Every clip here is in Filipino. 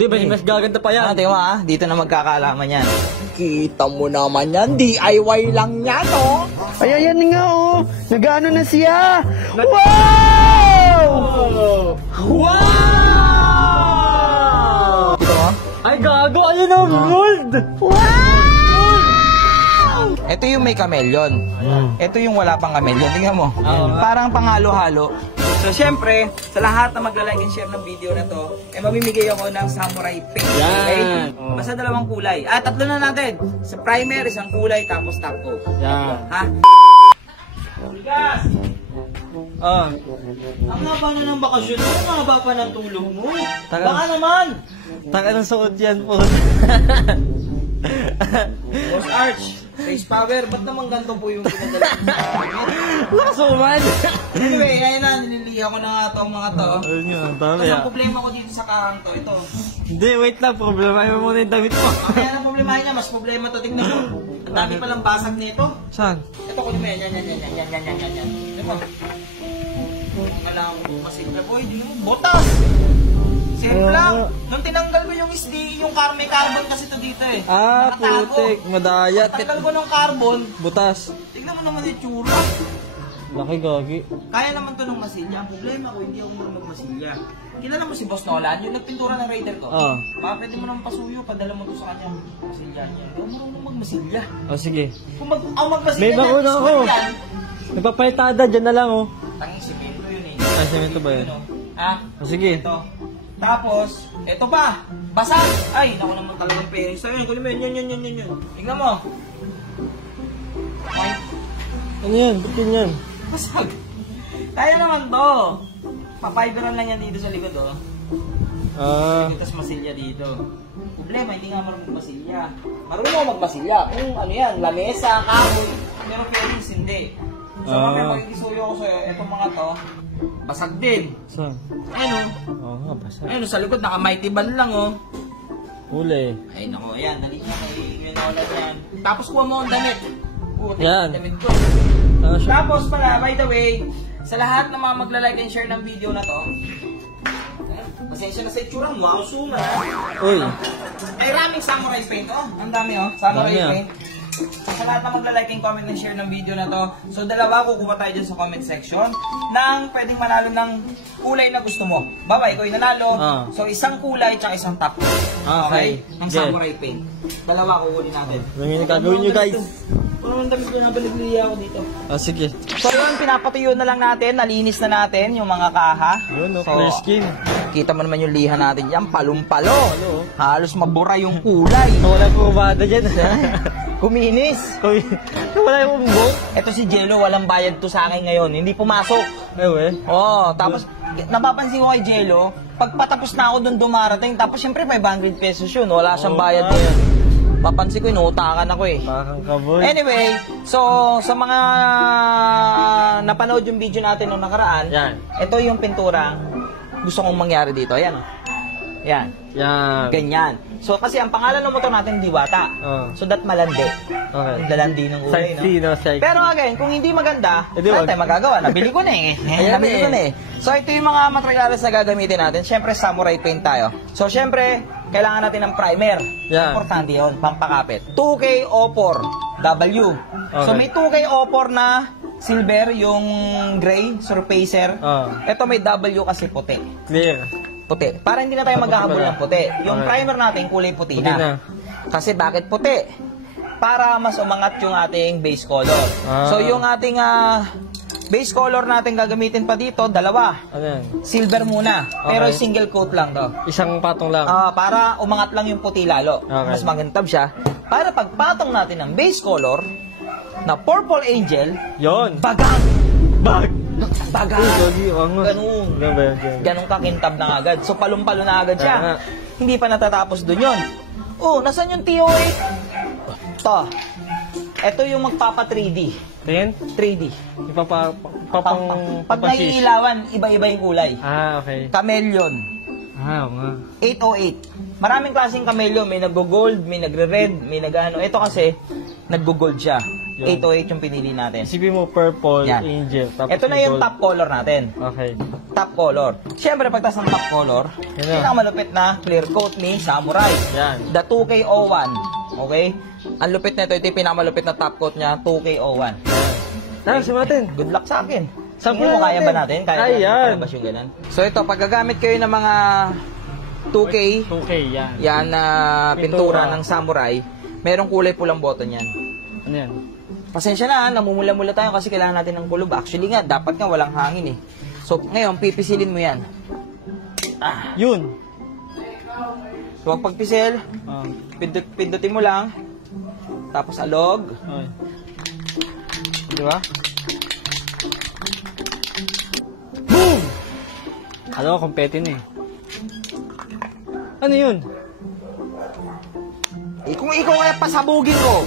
Hindi, mas gaganda pa yan. Tingnan mo dito na magkakalaman yan. Kita mo naman yan, DIY lang yan, oh. Ay, ayan nga, oh. Nag-ano na siya. Wow! Wow! Ito mo? Ay, gago! Ano na, gold? Ito yung may kameleon. Ito yung wala pang kameleon. Tingnan mo. Parang panghalo-halo. So, syempre, sa lahat na magla-like and share ng video na to, mamimigay ako ng samurai pink. Okay? Basta dalawang kulay. Tatlo na natin. Sa primer, isang kulay, tapos top coat. Yan. Ha? Bigas! Ang haba na ng bakasyon mo, ang haba pa ng tulog mo. Baka naman! Taka ng suot yan po. Boss Arch, face power, ba't naman ganito po yung pinadala? Nakasuman! Anyway, ayun na, nililiha ko na nga itong mga to. Ayun yun, dami Ang problema ko dito sa kahang to, ito. Hindi, wait lang, problema mo muna yung damit mo. Kaya ang problema niya, mas problema to, tingnan mo. Ang dami palang basag nito. Saan? Ito ko naman, yan. Ito mo. Alam ko, masigla boy, di mo, botas! Simple lang. Nung tinanggal ko yung SD, yung may carbon kasi to dito eh. Nakatago. Putik, madayat. Tanggal ko ng carbon. Butas. Tignan mo naman yung tsura. Laki gagi. Kaya naman to ng masilya. Ang problema ko, hindi ako marunong masilya. Kilala mo si Boss Nolan, yung nagpintura ng Raider ko? Baka pwede mo naman pasuyo, padala mo to sa kanya. Masilya niya. Hindi ako marunong magmasilya. Sige. Kung magmasilya May bakuna niya, ako. Nagpapalitada, dyan na lang oh. Tanging simento yun eh. Ay, semento ba yun? Sige. Ito. Tapos, ito pa. Basag. Ay, naku naman talagang pairing sa'yo. Kunin mo yun. Tingnan mo. Ay, Ano yan? Ba't yan? basag. Kaya naman to. Papiberan lang yan dito sa likod, oh. Tapos masilya dito. Problema, hindi nga marunong masilya. Marunong ako magmasilya. Kung ano yan, lamesa, kahoy. Pero pairings, hindi. So, mamaya magkikisuyo ko sa'yo. Itong mga to, basag din. Saan? Ayun, Oo nga, basa. ayun, sa likod, naka-mighty band lang, oh. Huli. Ay, naku, ayan, nalita na yung nawalan yan. Tapos kuha mo ang damit. Yan. Damit ko. Ano siya? Tapos pala, by the way, sa lahat ng mga magla-like and share ng video na to, pasensya na sa itsura mo, ako suma. Uy. Ay, raming samurai paint, oh. Ang dami, oh. Samurai Dami, paint. Sa lahat ng magla-like and comment and share ng video na to, so dalawa kukuha tayo dyan sa comment section ng pwedeng manalo ng kulay na gusto mo. Bawa, ikaw yung nanalo. So, isang kulay tsaka isang top. Okay? Ng samurai paint. Dalawa kukunin natin. Ganyan yung gagawin nyo guys. Parang damit ko na baligliya ako dito. Sige. So yun, pinapatuyo na lang natin, nalinis na natin yung mga kaha. Yun, So, clear skin. kita mo naman yung liha natin yan, palumpalo. Halos mabura yung kulay. Wala po bada dyan. Kuminis. Wala yung umbong. Ito si Jello, walang bayad to sa akin ngayon. Hindi pumasok. Tapos napapansin ko kay Jello, pag patapos na ako doon dumarating, tapos syempre 500 pesos yun, wala siyang bayad ngayon. Papansin ko, inuutakan ako eh. Parang kaboy. Anyway, so sa mga napanood yung video natin nung nakaraan, ito yung pinturang gusto kong mangyari dito. Ayan o. Yan. Ganyan. So kasi ang pangalan ng motor natin, Diwata. So that malandi. Ang lalandi ng ulay, no? Pero again, kung hindi maganda, wala tayong magagawa. Nabili ko na eh. Nabili ko na eh. So ito yung mga materials na gagamitin natin. Siyempre, samurai paint tayo. So siyempre, kailangan natin ng primer. Importante yun, pampakapit. 2K O4 W. So may 2K O4 na silver, yung gray, surfacer. Ito may W kasi puti. Clear. Puti. Para hindi na tayo maghahabol ng puti. Yung primer natin, kulay puti na. Kasi bakit puti? Para mas umangat yung ating base color. So yung ating base color natin gagamitin pa dito, dalawa. Silver muna. Pero single coat lang to. Isang patong lang. Para umangat lang yung puti lalo. Mas magantab siya. Para pagpatong natin ng base color na Purple Angel, bagang! Bagang! Ganun kakintab na agad. So palumpalo na agad siya. Hindi pa natatapos dun yun. Nasaan yung TOA? Ito. Ito yung magpapa 3D. 3D. Pag naiilawan, iba-iba yung kulay. Okay. Chameleon. 808. Maraming klaseng chameleon. May nag-gold, may nagre-red, may nag-ano. Ito kasi, nag-gold siya. 808 yung pinili natin. Isipin mo purple, Yan. angel. Tapos Ito na yung gold. top color natin. Okay. Top color. Siyempre, pagtas ng top color, Yan na. pinakamalupit na clear coat ni Samurai. Yan. The 2K01. Okay? Ang lupit nito, ito yung pinakamalupit na top coat niya, 2K01. Tara, simulan natin. Good luck sa akin. Sabunan Tingin mo, kaya ba natin? natin. Kaya Ay, yan. palabas yung ganun? So ito, pag gagamit kayo ng mga 2K, 2K, yan. yan na pintura Pintura. ng Samurai, merong kulay pulang button yan. Ano yan? Pasensya na, namumula-mula tayo kasi kailangan natin ng kulob. Actually nga, dapat nga walang hangin eh. So ngayon, pipisilin mo yan. Yun. So pag pagpisil, Ah. pindutin mo lang, tapos alog. Okay. Di ba? Boom! Alam ko, kompete na eh. Ano yun? Eh, kung ikaw kaya pasabugin ko,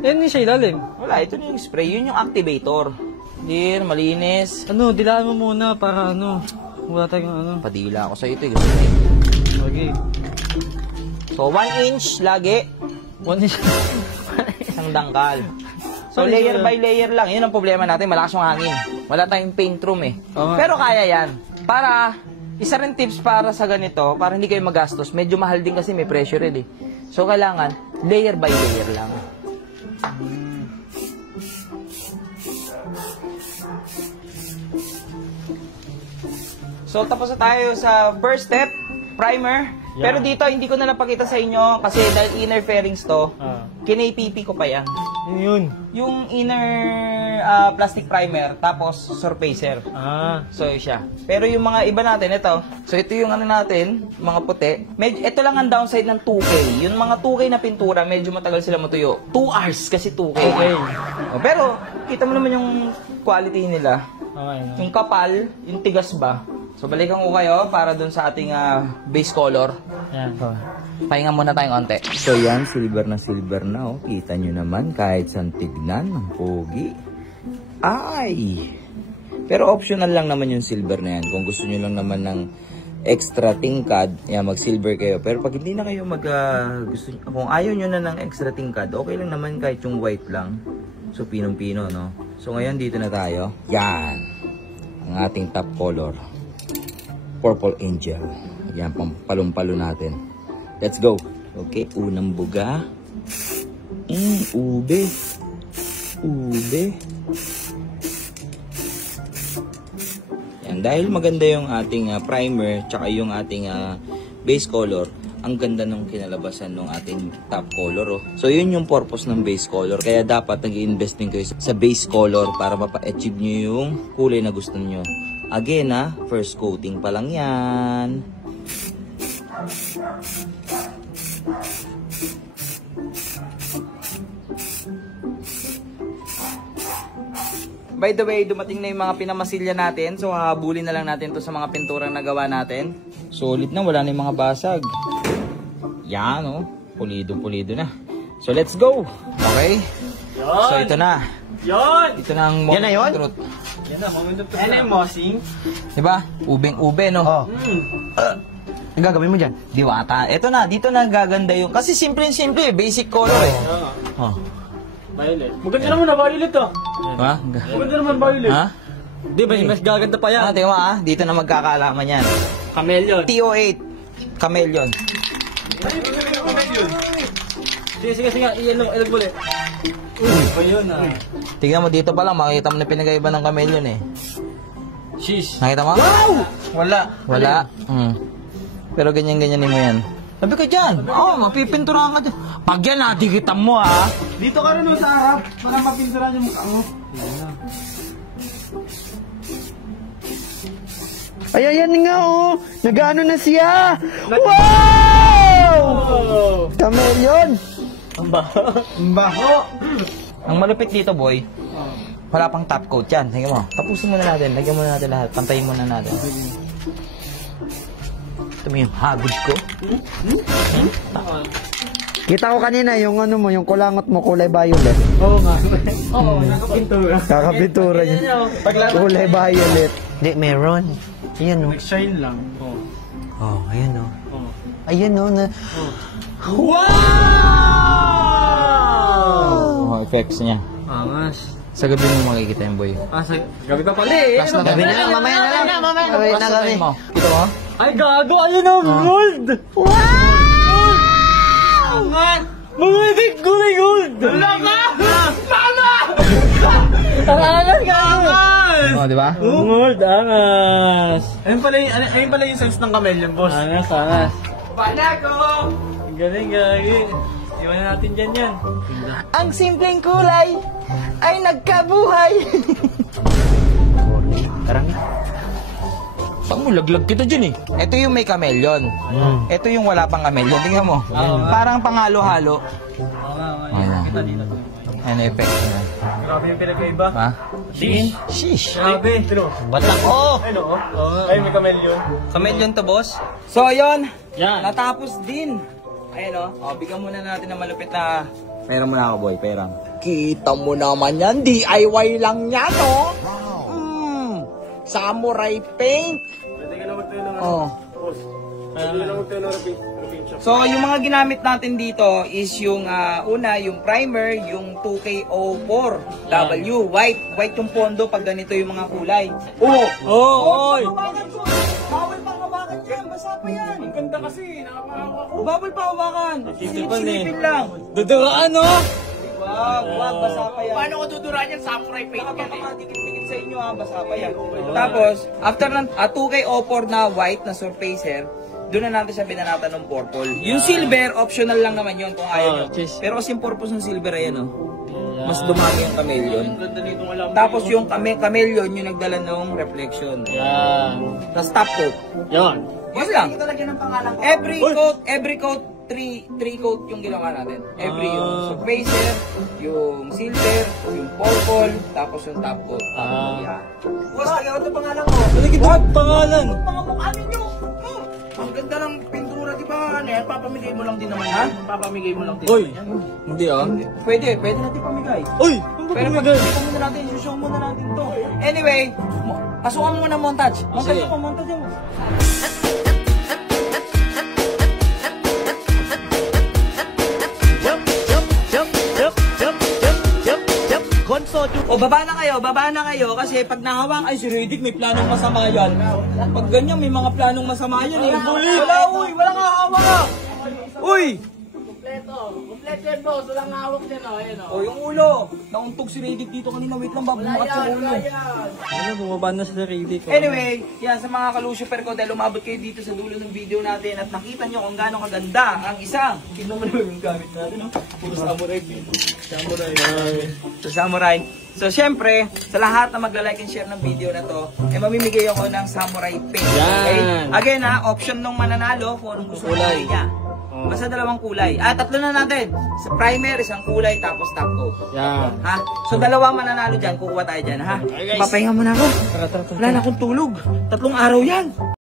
Yan yung siya ilalim. wala, ito na yung spray, yun yung activator. Clear, malinis. Ano, dilaan mo muna para ano. Wala tayong ano. Padila ako sa'yo ito eh. Gusto mo eh. Okay. So 1 inch lagi, One is... isang dangkal. So Ano layer yun? by layer lang, yun ang problema natin, malakas yung hangin. Wala tayong paint room eh. Oo nga. Pero kaya yan. Para, isa rin tips para sa ganito, para hindi kayo magastos, medyo mahal din kasi may pressure rin eh. So kailangan, layer by layer lang. So tapos na tayo sa first step, primer. Yeah. Pero dito hindi ko na napakita sa inyo kasi dahil inner fairings to, Ah. kinapipi ko pa yan. Yun yun. Yung inner plastic primer, tapos surfacer. Ah. So siya. Pero yung mga iba natin, ito. So ito yung ano natin, mga puti. Ito lang ang downside ng 2K. Yung mga 2K na pintura, medyo matagal sila matuyo. 2 hours kasi 2K. Okay. Oh, pero, kita mo naman yung quality nila. Okay. No? Yung kapal, yung tigas ba. So balikan ko kayo para dun sa ating base color. Yan. Pahinga muna tayong onte. So yan, silver na oh. Kita nyo naman kahit saan tignan, ang pogi. Ay! Pero optional lang naman yung silver na yan. Kung gusto nyo lang naman ng extra tingkad, yan, mag-silver kayo. Pero pag hindi na kayo gusto nyo, kung ayaw nyo na ng extra tingkad, okay lang naman kahit yung white lang. So pinong-pino, no? So ngayon dito na tayo. Yan! Ang ating top color. Purple Angel. Yan, pampalong-palo natin. Let's go. Okay, unang buga. Ube. Ube. Yan, dahil maganda yung ating primer, tsaka yung ating base color, ang ganda nung kinalabasan ng ating top color. Oh. So, yun yung purpose ng base color. Kaya dapat nag-invest din kayo sa base color para mapa-achieve nyo yung kulay na gusto nyo. Again, first coating pa lang yan. By the way, dumating na yung mga pinamasilya natin. So, hahabulin na lang natin to sa mga pinturang nagawa natin. Solid na, wala na yung mga basag. Yan, oh. Pulido-pulido na. So, let's go. Okay? So, ito na. Yon! Ito na ang moment of truth. Yan na, moment of truth. Ano yung mossing? Diba? Ubeng-ube, no? Oh. Ang gagawin mo dyan? Diwata. Ito na, dito na gaganda yung... Kasi simple-simple, basic color eh. Oo. Oh. Violet. Maganda naman na violet oh. Ha? Maganda naman violet. Ha? Di ba, mas gaganda pa yan. Tingnan mo dito na magkakaalaman yan. Chameleon. TO8. Chameleon. Sige, ilag muli. Ayun ah. Tingnan mo dito pa lang, makikita mo na pinagaiba ng chameleon eh. Sheesh. Nakita mo? Wow! Wala. Wala. Pero ganyan-ganyan mo yan. Sabi ka dyan. Mapipinturahan ka dyan. Pag yan dikitan mo Dito ka rin sa harap para mapinturahan yung mukha mo. Ay, ayan nga oh. Nag-ano na siya. Wow! Chameleon. Ang baho. Ang baho. Ang malupit dito, boy, wala pang top coat yan. Tingnan mo. Tapusin muna natin. Lagyan muna natin lahat. Pantayin muna natin. Ito mo yung hagod ko. Kita ko kanina yung ano mo, yung kulangot mo kulay violet. Oo nga. Oo, nakapintura. Kakapintura niya. Kulay violet. Hindi, meron. Ayan oh. Nag-shine lang. Oo. Oh, ayan oh. Oo. Ayan oh. Oh, effects niya. Angas. Sa gabi mo makikita yung boy. Ah, sa gabi pa pala eh. Last na gabi na lang, mamaya na lang. Mamaya na gabi. Kita mo? Ay, gago! Ayun ang gold! Wow! Mga big gulay gold! Wala ka! Mama! Angas, gago! Oh, di ba? Gold, angas! Ayun pala yung sense ng kamelyong, boss. Angas, angas. Bala ko! Galing, galing. Iwan na natin dyan yan. Ang simpleng kulay ay nagkabuhay. Tarang. Saan mo laglag kita dyan eh? Ito yung may kameleon. Ito yung wala pang kameleon. Tingnan mo. Parang pangalo-halo. Oo nga, Ayan. kita dito. Ano effect niya? Grabe yung pinagkaiba. Ha? Sheesh! Sheesh. Grabe! Tino. Ba't ako? Ay, no? Ay, may kamelyong. Kameleon to, boss. So, yun. Yan. Natapos din. Ayun o. Bigyan muna natin ng malupit na... Pera muna ako, boy. Perang. Kita mo naman yan. DIY lang yan, oh. Samurai paint. Pwede ka na magtayo ng Oh. boss. Pwede ka na magtayo ng paint shop. So, yung mga ginamit natin dito is yung una, yung primer, yung 2K04W. White yung pondo pag ganito yung mga kulay. Oh, oy! Bawal pang hawakan yan. Basa pa yan. Ang ganda kasi, nakapakawa ko. Bawal pa hawakan. Sisipan eh. Silipin lang. Duduraan, no? Wag, basa pa yan. Paano ko duduraan yan? Samurai paint yan eh. Makakadikit-dikit sa inyo basa pa yan. Tapos, after ng 2K04 na white na surfacer, doon na natin siya binanatan ng purple. Yung silver, optional lang naman yun kung ayaw nyo. Pero kasi yung purpose ng silver, ayan mas dumami yung chameleon. Ganda nito wala. Tapos yung chameleon, yung nagdala ng reflection. Yan. Tapos top coat. Yan. Yun lang. Every coat, three coat yung ginawa natin. Yung surfacer, yung silver, yung purple, tapos yung top coat. Yan. Boss, tagaw ito pangalan ko. Ano kita pangalan? Mga mukha ninyo. Ang ganda ng pintura, di ba? Ano yan? Papamigay mo lang din naman yan. Papamigay mo lang din Uy! naman yan. Hindi ah. Pwede natin pamigay. Uy! Pero pag-dito muna natin, sushow muna natin to. Anyway, pasukan mo muna montage. Montage mo, montage mo. O, baba na kayo kasi pag nahawak, ay si Riddick may planong masama yan. Pag ganyan, may mga planong masama yan eh. Walang hahawak. Uy! Kompleto yan, boss. Walang hawak yan, oh. Ayan, oh. O, yung ulo. Nauntog si Riddick dito kanina. Wait lang, babukat sa ulo. Ano, bumaba na sa Riddick. Anyway, yan sa mga kalusyper ko dahil umabot kayo dito sa dulo ng video natin at nakita nyo kung gaano kaganda ang isang. Tignan mo naman yung gamit natin, no? Puro samurai. Samurai. So, syempre, sa lahat na magla-like and share ng video na to, mamimigay ako ng samurai paint. Okay? Again, option nung mananalo kung anong gusto kulay niya. Basta dalawang kulay. Tatlo na natin. Sa primer, isang kulay, tapos top coat. Yan. Ha? So, dalawa mananalo dyan. Kukuha tayo dyan, ha? Papahinga muna ako. Wala na akong tulog. 3 araw yan.